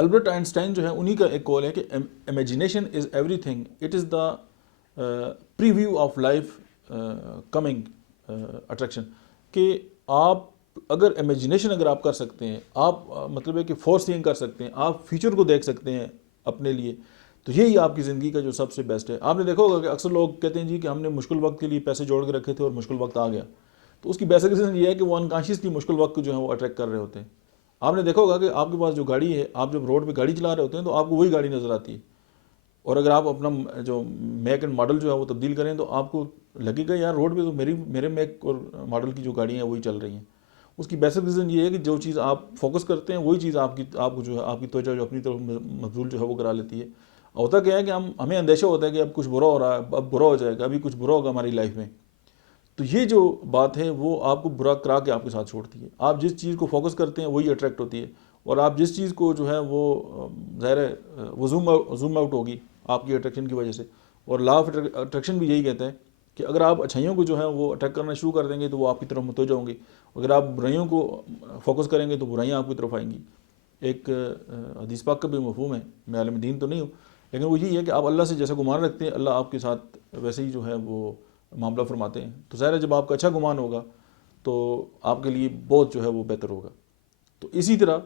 Albert Einstein जो है उन्हीं का एक कॉल है कि imagination is everything, it is the preview of life coming attraction. कि आप अगर इमेजिनेशन अगर आप कर सकते हैं, आप मतलब है कि फोर सीइंग कर सकते हैं, आप फ्यूचर को देख सकते हैं अपने लिए, तो यही आपकी ज़िंदगी का जो सबसे बेस्ट है। आपने देखा होगा कि अक्सर लोग कहते हैं जी कि हमने मुश्किल वक्त के लिए पैसे जोड़ के रखे थे और मुश्किल वक्त आ गया, तो उसकी बेसिक रीज़न ये है कि वो अनकॉन्शियसली मुश्किल वक्त को जो है वो अट्रैक्ट कर रहे होते हैं। आपने देखा होगा कि आपके पास जो गाड़ी है, आप जब रोड पे गाड़ी चला रहे होते हैं तो आपको वही गाड़ी नज़र आती है, और अगर आप अपना जो मेक एंड मॉडल जो है वो तब्दील करें तो आपको लगेगा यार रोड पे तो मेरे मेक और मॉडल की जो गाड़ियाँ हैं वही चल रही हैं। उसकी बेसिक रीज़न ये है कि जो चीज़ आप फोकस करते हैं वही चीज़ आपको जो है आपकी त्वचा जो अपनी तरफ मबजूल जो है वो करा लेती है। होता क्या है कि हमें अंदेशा होता है कि अब कुछ बुरा हो रहा है, अब बुरा हो जाएगा, अभी कुछ बुरा होगा हमारी लाइफ में, तो ये जो बात है वो आपको बुरा करा के आपके साथ छोड़ती है। आप जिस चीज़ को फोकस करते हैं वही अट्रैक्ट होती है, और आप जिस चीज़ को जो है वो ज़ाहिर है वो जूम आउट होगी आपकी अट्रैक्शन की वजह से। और लॉ ऑफ अट्रैक्शन भी यही कहता है कि अगर आप अच्छाइयों को जो है वो अट्रैक्ट करना शुरू कर देंगे तो वो आपकी तरफ मुतवज्जह होंगी, अगर आप बुराइयों को फोकस करेंगे तो बुराइयाँ आपकी तरफ आएंगी। एक हदीस पाक का भी मफहूम है, मैं आलिम दीन तो नहीं हूँ, लेकिन वो यही है कि आप अल्लाह से जैसा गुमान रखते हैं अल्लाह आपके साथ वैसे ही जो है वो मामला फरमाते हैं। तो ज़ाहिर है जब आपका अच्छा गुमान होगा तो आपके लिए बहुत जो है वो बेहतर होगा। तो इसी तरह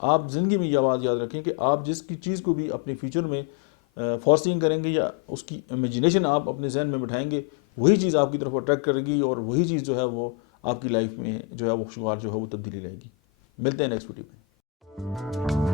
आप ज़िंदगी में यह बात याद रखें कि आप जिसकी चीज़ को भी अपने फ्यूचर में फॉरसीइंग करेंगे या उसकी इमेजिनेशन आप अपने जहन में बिठाएंगे, वही चीज़ आपकी तरफ अट्रैक्ट करेगी और वही चीज़ जो है वो आपकी लाइफ में जो है वो शुमार जो है वो तब्दीली लाएगी। मिलते हैं नेक्स्ट वीडियो में।